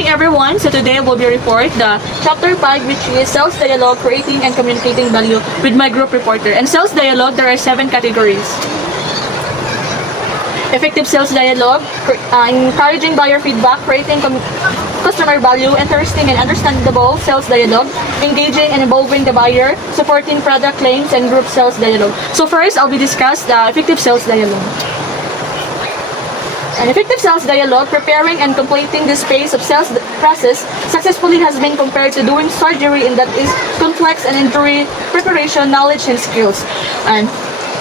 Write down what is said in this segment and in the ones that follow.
morning, everyone. So today we'll be report the chapter 5, which is sales dialogue, creating and communicating value with my group reporter. And sales dialogue, there are 7 categories. Effective sales dialogue, encouraging buyer feedback, creating customer value, interesting and understandable sales dialogue, engaging and involving the buyer, supporting product claims, and group sales dialogue. So first, I'll be discuss the effective sales dialogue. An effective sales dialogue, preparing and completing this phase of sales process successfully has been compared to doing surgery in that is complex and injury preparation, knowledge, and skills. And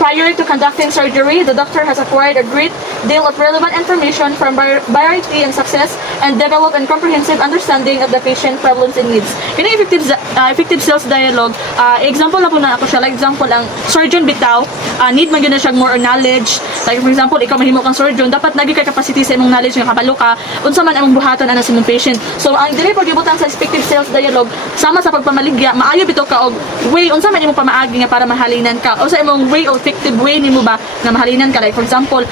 prior to conducting surgery, the doctor has acquired a great deal of relevant information from variety and success and developed a comprehensive understanding of the patient problems and needs. Kini effective sales dialogue, example na po na ako siya, like example, ang surgeon bitaw, need man yun na siya more knowledge. Like for example, ikaw mahimo kang surgeon, dapat nagi kay capacity sa imong knowledge nga kabalo ka, unsa man among buhatan ana sa imong patient. So ang dili pagibutan sa effective sales dialogue, sama sa pagpamaligya, maayo bitaw ka og way unsa man imong pamaagi nga para mahalinan ka, o sa imong way of effective way nimo ba nga mahalinan ka. Like for example,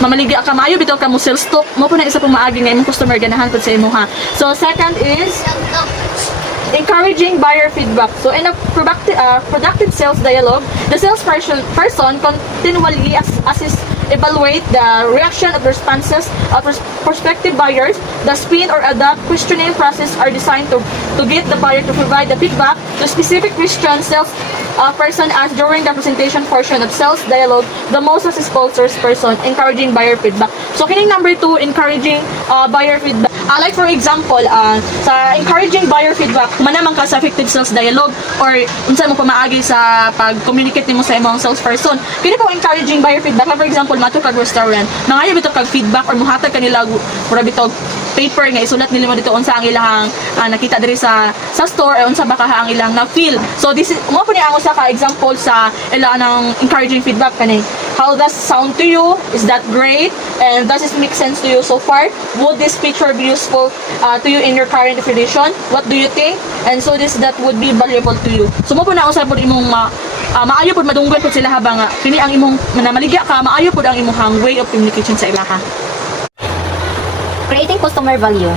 mamaligya ka, maayo bitaw ka mo sales talk, mo po na isa pong maagi nga imong customer ganahan pud sa imo ha. So second is encouraging buyer feedback. So in a productive sales dialogue, the salesperson continually evaluate the reaction of responses of prospective buyers. The spin or adapt questioning process are designed to get the buyer to provide the feedback to specific questions person asked during the presentation portion of sales dialogue. The most successful salesperson encouraging buyer feedback. So kining number 2, encouraging buyer feedback. Like for example, sa encouraging buyer feedback, manaman ka sa effective sales dialogue or unsa mo pamaagi sa pag-communicate nimo sa imong salesperson. Kini po encouraging buyer feedback. Like for example, mato kag restaurant, mangayo bitaw kag feedback or muhatag kanila pura bitaw paper nga isulat nila mo dito unsa ang ilang nakita diri sa store or unsa ba ka ang ilang na feel. So this is mo po ni ang usa ka example sa ilang ng encouraging feedback kani. How does it sound to you? Is that great? And does it make sense to you so far? Would this picture be useful to you in your current condition? What do you think? And so that would be valuable to you. So mo po na usab pod imong maayo pod madunggan pod sila habang kini ang imong manamaligya ka, maayo pod ang imong way of communication sa ilaha. Creating customer value.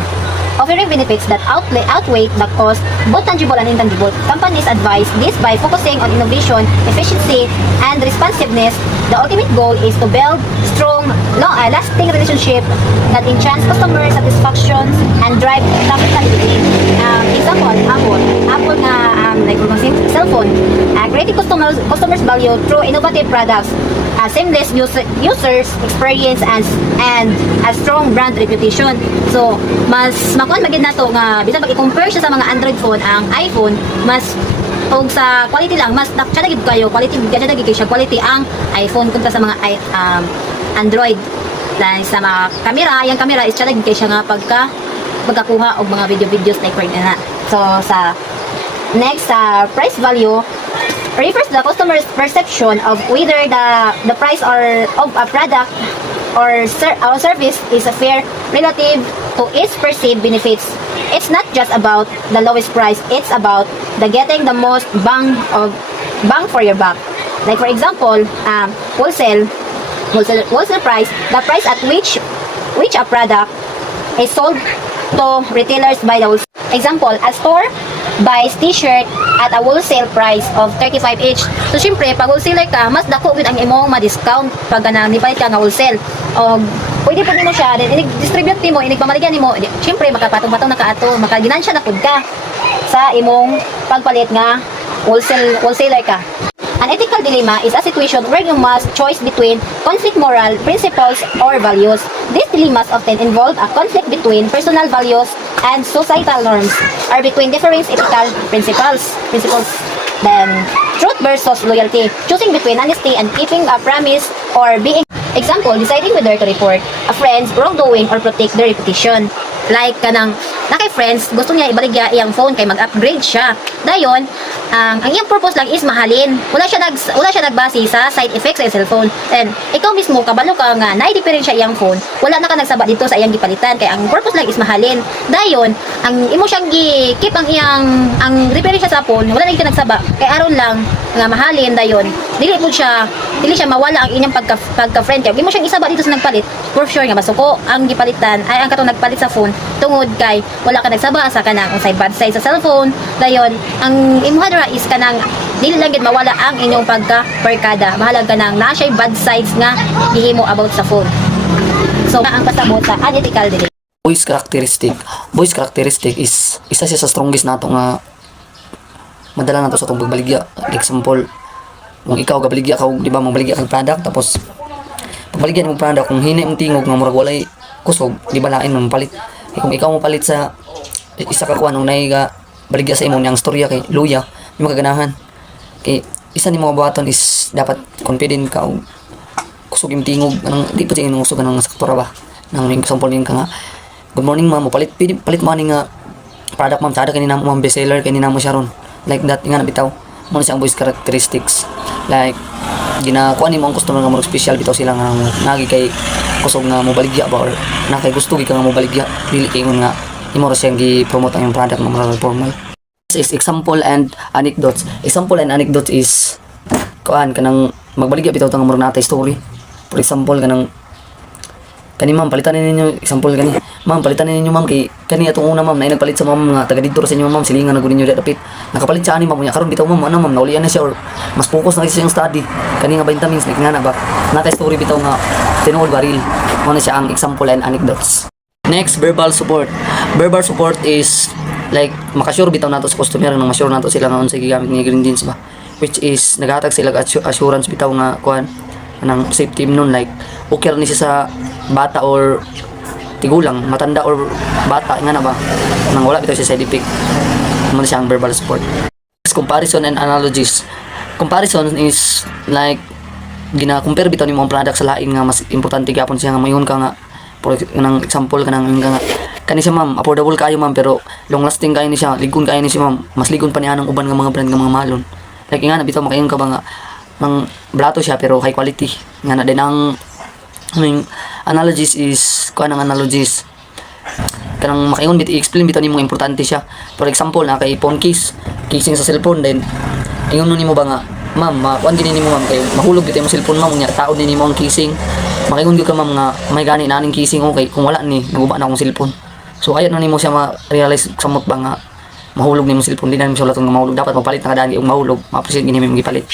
Offering benefits that outweigh the cost, both tangible and intangible. Companies advise this by focusing on innovation, efficiency, and responsiveness. The ultimate goal is to build strong, lasting relationship that enhance customer satisfaction and drive profitability. Example, Apple nga like cellphone, creating customers value through innovative products, seamless users experience and a strong brand reputation. So mas makuan magid nato nga bisan pag i-compare siya sa mga Android phone, ang iPhone mas og sa quality lang mas nakcha gid kayo quality quality ang iPhone kontra sa mga Android. Dahil sa mga camera, yung camera is gid kay siya nga pagkakuha og mga videos like for na. So sa next price value refers to the customer's perception of whether the price of a product or service is fair relative to its perceived benefits. It's not just about the lowest price, it's about getting the most bang for your buck. Like for example, wholesale price, the price at which a product is sold to retailers by the wholesale. Example, a store buys t-shirt at a wholesale price of 35 each. So syempre, pag wholesaler ka, mas dako gid ang imong ma-discount pag nipalit ka nga wholesale. O pwede pa nimo siya, distribute nimo, inigpamaligyan nimo. Syempre, makapatong-patong na kaato, makaginansya na pud ka sa imong pagpalit nga wholesaler ka. An ethical dilemma is a situation where you must choose between conflict moral principles or values. These dilemmas often involve a conflict between personal values and societal norms, or between differing ethical principles. Then, truth versus loyalty, choosing between honesty and keeping a promise or being. Example, deciding whether to report a friend's wrongdoing or protect their reputation. Like kanang nakay friends, gusto niya ibaligya iyang phone kay mag-upgrade siya. Dayon, ang iyang purpose lang is mahalin. Wala siya nagbase sa side effects sa cellphone. And ikaw mismo kabalo ka nga na-different siya iyang phone. Wala na ka nagsaba dito sa iyang gipalitan kay ang purpose lang is mahalin. Dayon, ang imo siyang gi-keep ang repair siya sa phone, wala na kita nagsaba. Kay aron lang nga mahalin dayon. Dili siya mawala ang inyong pagka-friend kay imo siyang isaba dito sa nagpalit. for sure nga masuko ang gipalitan ay ang katong nagpalit sa phone tungod kay wala ka nagsaba sa kanang unsay bad side sa cellphone. Dayon ang imuha dira is kanang dili lang gid mawala ang inyong pagka-perkada. Mahalag kanang naa siya bad sides nga gihimo about sa phone. So ang pasabot sa unethical dili. Voice characteristic is isa siya sa strongest nato nga madala nato sa itong pagbaligya. Example, kung ikaw gabaligya ka, di ba, mabaligya kang product, tapos pagbaligyan mong product, kung hinay mong tingog nga murag walay kusog, di ba lain mong palit. Kung ikaw mo palit sa isa ka kuan, nung naiga baligya sa imong niyang storya kay luya, di magaganahan. Kay isa ni mga buhaton is dapat confident ka o kusog yung tingog, anong, di pa siya yung kusog ng saktura ba. Nang example din ka nga, good morning ma'am, palit mo nga product ma'am, sada kanina mo ma'am, bestseller kanina mo siya ron. Like that, nga nabitaw mo siyang voice characteristics. Like ginakuha ni mo ang customer nga mo special bitaw sila nga nagi kay kusog nga mo baligya ba or na kay gusto gi ka nga mo baligya dili kay nga imo ra siyang gi-promote ang yung product nga moral formal. This is example and anecdotes. Example and anecdotes is kuan kanang magbaligya bitaw tang murag natay story. For example kanang kani ma'am palitan ninyo example kani ma'am palitan ninyo ma'am kay kani atong una ma'am na nagpalit sa ma'am nga taga dito ra sa inyo ma'am silingan na gud ninyo dapit nakapalit siya ani ma'am nya karon bitaw ma'am ana ma'am naulian na siya or mas focus na siya sa study kani nga vitamins like nga na ba natay story bitaw nga tinuod baril mo na siya ang example and anecdotes. Next, verbal support. Verbal support is like makasure bitaw nato sa customer nang masure nato sila nga unsay gigamit nga ingredients ba, which is naghatag sila assurance bitaw nga kuan anang safety nun, like okay ni siya sa bata or tigulang, matanda or bata nga na ba nang wala bitaw siya side effect. Mo siya ang verbal support. Comparison and analogies. Comparison is like gina-compare bitaw ni mga product sa lain nga mas importante gyapon siya nga mayon ka nga for example kanang nga kani siya ma'am affordable kayo ma'am pero long lasting kayo ni siya, ligon kayo ni siya ma'am, mas ligon pa niya ng uban nga mga brand nga mga malon. Like nga na bitaw makayon ka ba nga ng blato siya pero high quality nga na din ang analogies is kuan ang analogies kanang makaingon bit i-explain bitaw nimo importante siya. For example na kay phone casing sa cellphone then ingon nimo ba nga ma'am kuan gini nimo ma'am kay mahulog bitaw mo cellphone ma'am nya taod ni nimo ang casing makaingon gyud ka ma'am nga may gani na aning casing okay kung wala ni naguba na akong cellphone. So ayat na nimo siya ma-realize samot ba nga mahulog nimo cellphone din na siya ulat nga mahulog dapat mapalit na kadaan yung mahulog ma-appreciate gini mo gipalit.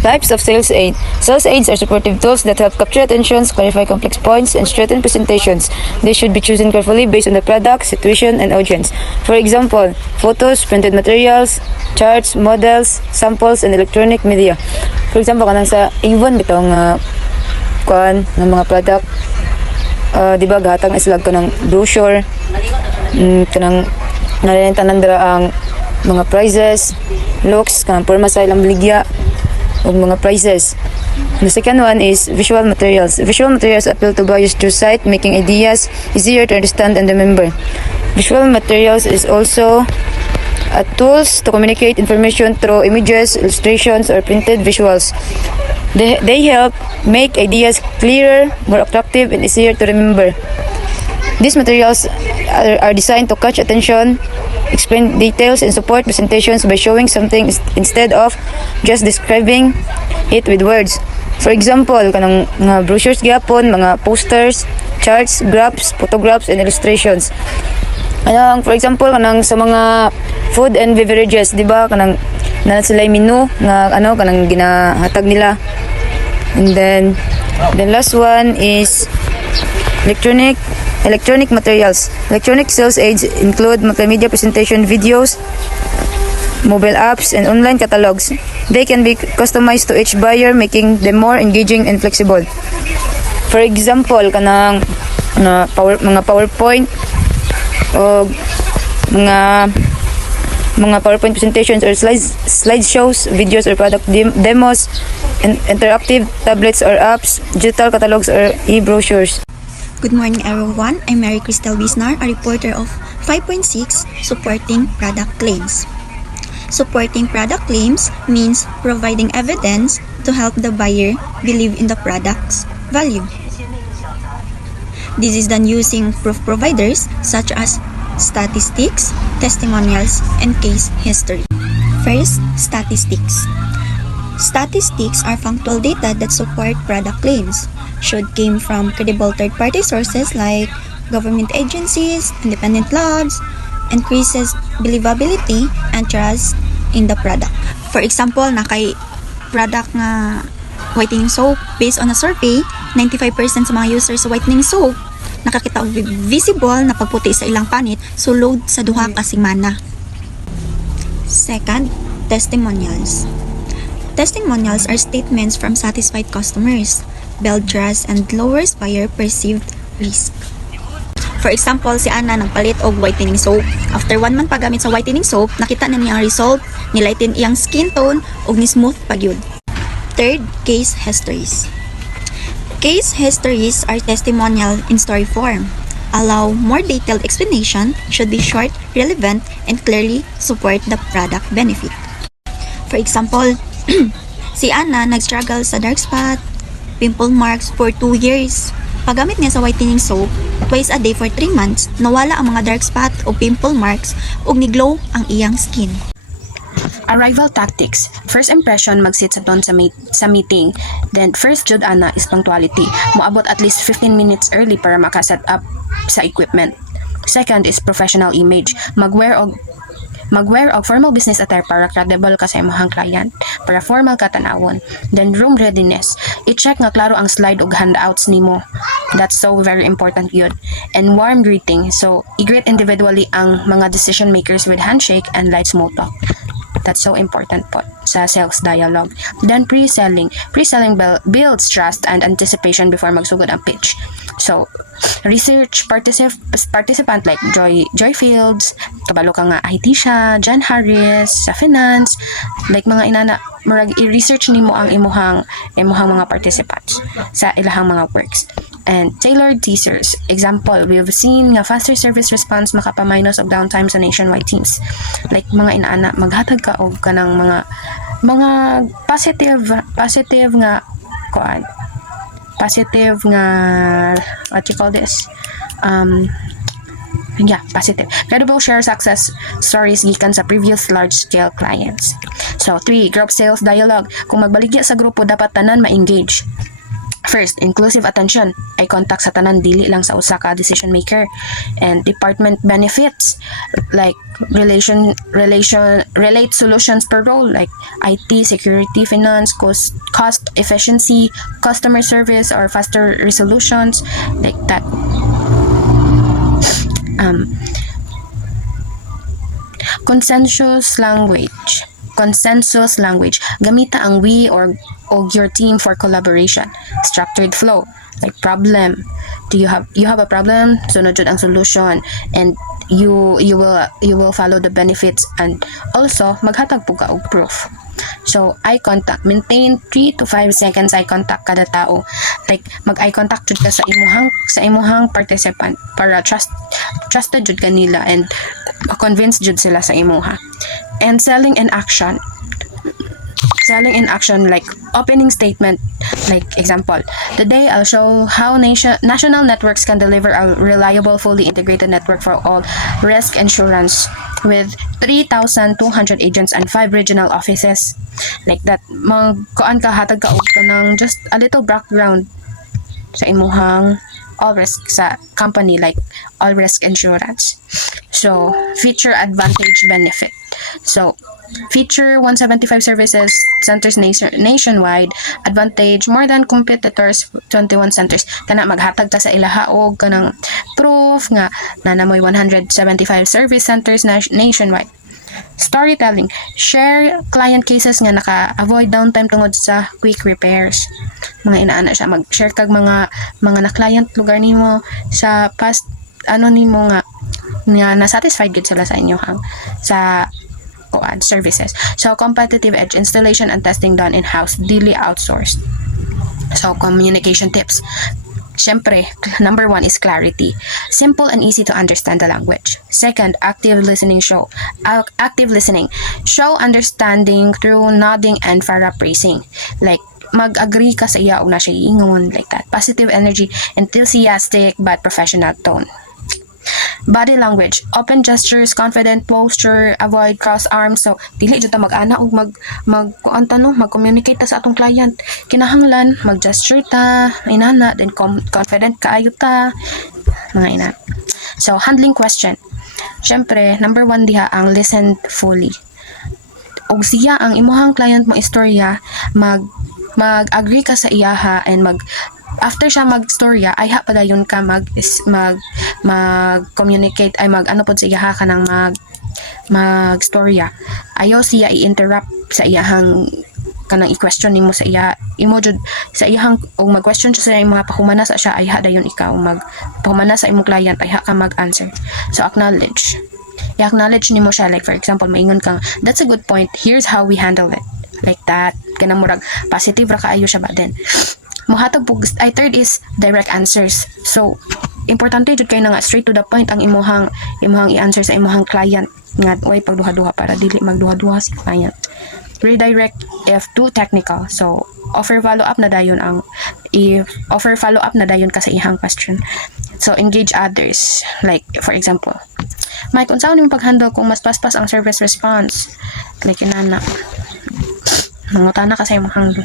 Types of sales aid. Sales aids are supportive tools that help capture attentions, clarify complex points, and strengthen presentations. They should be chosen carefully based on the product, situation, and audience. For example, photos, printed materials, charts, models, samples, and electronic media. For example, kanang sa Avon bitong kuan ng mga product, di ba gatang islag ka ng brochure, kanang nalintanan dira ang mga prices, looks, kanang porma sa ilang baligya, o mga prices. The second one is visual materials. Visual materials appeal to buyers through sight, making ideas easier to understand and remember. Visual materials is also tools to communicate information through images, illustrations, or printed visuals. They help make ideas clearer, more attractive, and easier to remember. These materials are designed to catch attention, explain details, and support presentations by showing something instead of just describing it with words. For example, kanang mga brochures gyapon, mga posters, charts, graphs, photographs, and illustrations. For example, kanang sa mga food and beverages, di ba? Kanang na sila menu nga kanang ginahatag nila. And then the last one is electronic materials. Electronic sales aids include multimedia presentation videos, mobile apps, and online catalogs. They can be customized to each buyer, making them more engaging and flexible. For example, kanang mga PowerPoint o mga PowerPoint presentations or slideshows, videos or product demos, and interactive tablets or apps, digital catalogs or e-brochures. Good morning everyone, I'm Mary Cristel Bisnar, a reporter of 5.6 Supporting Product Claims. Supporting product claims means providing evidence to help the buyer believe in the product's value. This is done using proof providers such as statistics, testimonials, and case history. First, statistics. Statistics are factual data that support product claims, should came from credible third-party sources like government agencies, independent labs, increases believability and trust in the product. For example, na kay product nga whitening soap, based on a survey, 95% sa mga users sa whitening soap nakakita og visible na pagputi sa ilang panit sulod sa duha ka semana. Second, testimonials. Testimonials are statements from satisfied customers, build trust and lowers buyer perceived risk. For example, si Ana nagpalit og whitening soap. After 1 month paggamit sa whitening soap, nakita na niya ang result, nilighten iyang skin tone ug ni smooth pagyud. Third, case histories. Case histories are testimonial in story form. Allow more detailed explanation, should be short, relevant, and clearly support the product benefit. For example, si Ana nag-struggle sa dark spot, pimple marks for 2 years. Paggamit niya sa whitening soap, twice a day for 3 months, nawala ang mga dark spot o pimple marks ug ni-glow ang iyang skin. Arrival tactics. First impression, mag-sit sa ton sa meeting. Then, first jud ana is punctuality. Moabot at least 15 minutes early para maka-set up sa equipment. Second is professional image. Mag-wear og formal business attire para credible ka sa imong client, para formal ka tanawon. Then room readiness. I-check nga klaro ang slide ug handouts nimo. That's so very important yun. And warm greeting. So, i-greet individually ang mga decision makers with handshake and light small talk. That's so important po sa sales dialogue. Then pre-selling. Pre-selling builds trust and anticipation before magsugod ang pitch. So, research participant like Joy Fields, kabalo ka nga IT siya, John Harris, sa finance, like mga inana, murag i-research nimo ang imuhang mga participants sa ilahang mga works. And tailored teasers. Example, we've seen nga faster service response makapaminos of downtime sa nationwide teams. Like mga inaana, maghatag ka og kanang mga positive nga kuan. Positive nga what you call this? Positive. Credible share success stories gikan sa previous large-scale clients. So, 3, group sales dialogue. Kung magbaligya sa grupo, dapat tanan ma-engage. First, inclusive attention. Eye contact sa tanan, dili lang sa usa ka decision maker. And department benefits like relate solutions per role like IT, security, finance, cost efficiency, customer service, or faster resolutions like that. Consensus language. Gamita ang we or your team for collaboration. Structured flow like problem. You have a problem, sunod jud ang solution, and you will follow the benefits, and also maghatag po ka og proof. So, eye contact. Maintain 3 to 5 seconds eye contact kada tao. Like, mag-eye contact jud ka sa imuhang participant para trusted jud kanila and convinced jud sila sa imuha. And selling in action, like opening statement, like example, today I'll show how national networks can deliver a reliable, fully integrated network for all risk insurance with 3,200 agents and 5 regional offices. Like that, magkuan ka, hatag ka og kanang just a little background sa imuhang all risk sa company like all risk insurance. So, feature advantage benefit. So, feature 175 services centers nationwide, advantage more than competitors 21 centers. Kana maghatag ta sa ilaha og kanang proof nga nanamoy 175 service centers nationwide. Storytelling, share client cases nga naka-avoid downtime tungod sa quick repairs. Mga inaana siya, mag-share kag mga na-client lugar nimo sa past nimo nga na-satisfied gud sila sa inyo sa services. So, competitive edge, installation and testing done in-house, dili outsourced. So, communication tips. Siyempre, number 1 is clarity. Simple and easy to understand the language. Second, active listening. Show understanding through nodding and paraphrasing. Like, mag-agree ka sa iya o na siya iingon, like that. Positive energy, enthusiastic but professional tone. Body language, open gestures, confident posture, avoid cross arms. So dili jud ta mag-ana og kuan ta no, mag-communicate ta sa atong client. Kinahanglan mag-gesture ta, inana, then confident kaayo ta, mga ina. So handling question. Syempre, number 1 diha ang listen fully. Og siya ang imuhang client mo istorya, mag-agree ka sa iyaha and after siya mag-storya, ay padayon ka mag-communicate, ay mag-ano po sa iyaha ka ng mag-storya. Ayaw siya i-interrupt sa iyahang kanang i-question nimo sa iya imo jud sa iyahang og mag-question siya sa mga pahumana sa siya, ay dayon ikaw pahumana sa imong client, ay ka mag-answer. So acknowledge nimo siya, like for example maingon kang, that's a good point, here's how we handle it, like that. Kanang murag positive ra kaayo siya ba. Then mohatag po, third is direct answers. So importante jud kay na nga straight to the point ang imuhang i-answer sa imuhang client, nga way pagduha-duha para dili magduha-duha si client. Redirect if too technical. So offer follow-up na dayon ka sa ihang question. So engage others, like for example, Mike, unsa ni pag-handle kung mas paspas ang service response, like inana mangutana ka sa imong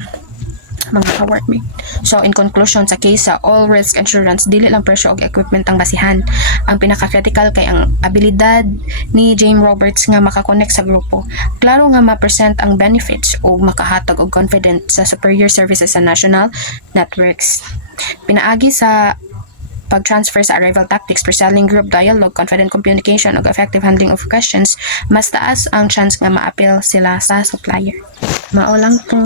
mga ka-workmate. So in conclusion, sa case sa all risk insurance, dili lang presyo og equipment ang basihan. Ang pinaka-critical kay ang abilidad ni James Roberts nga makakonect sa grupo, klaro nga ma-present ang benefits o makahatag og confident sa superior services sa national networks. Pinaagi sa pag-transfer sa arrival tactics, pre-selling, group dialogue, confident communication ug effective handling of questions, mas taas ang chance nga ma-appeal sila sa supplier. Mao lang po.